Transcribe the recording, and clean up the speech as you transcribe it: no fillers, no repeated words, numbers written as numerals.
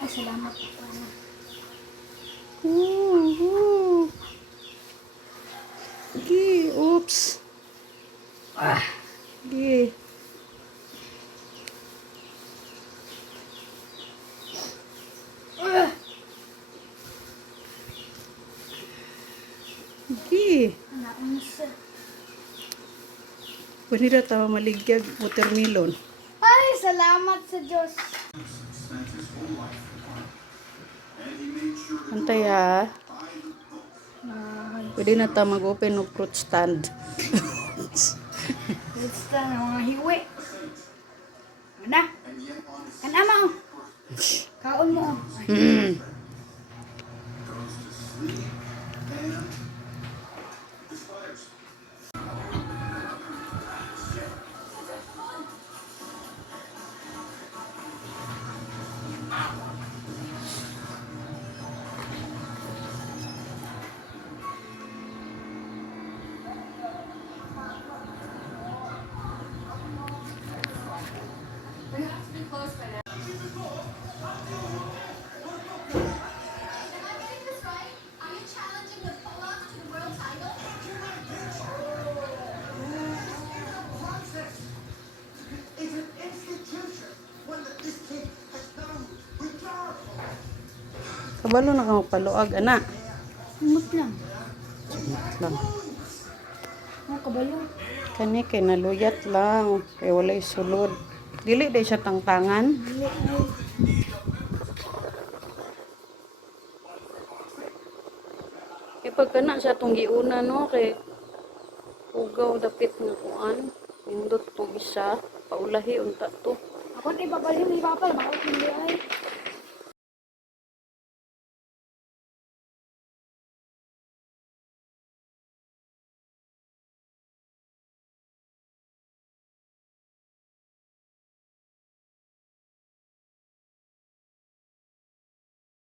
Ay, salamat po. Woo! Gi, oops. Gi. Gi. Naunsa. Pwede na tawa maligyag watermelon. Ay, salamat sa Diyos. Antay ha. Ay, Pwede na tayo mag-open ng fruit stand. basta na mga hiwi. Ano? Kanama oh. Kaon mo oh. Ay, Kabalo na ka magpaluag, anak. Simot lang. Lang. Ano kabalo? Kani kay naluyat lang. Kay walay sulod. Dili day siya tangtangan. Dili ay. Kay pagkana siya tong giuna no kay ugaw dapit nga kuan. Nindot to isa. Paulahi unta to. Ako na ibabalik ni Papa. Bakit hindi ay?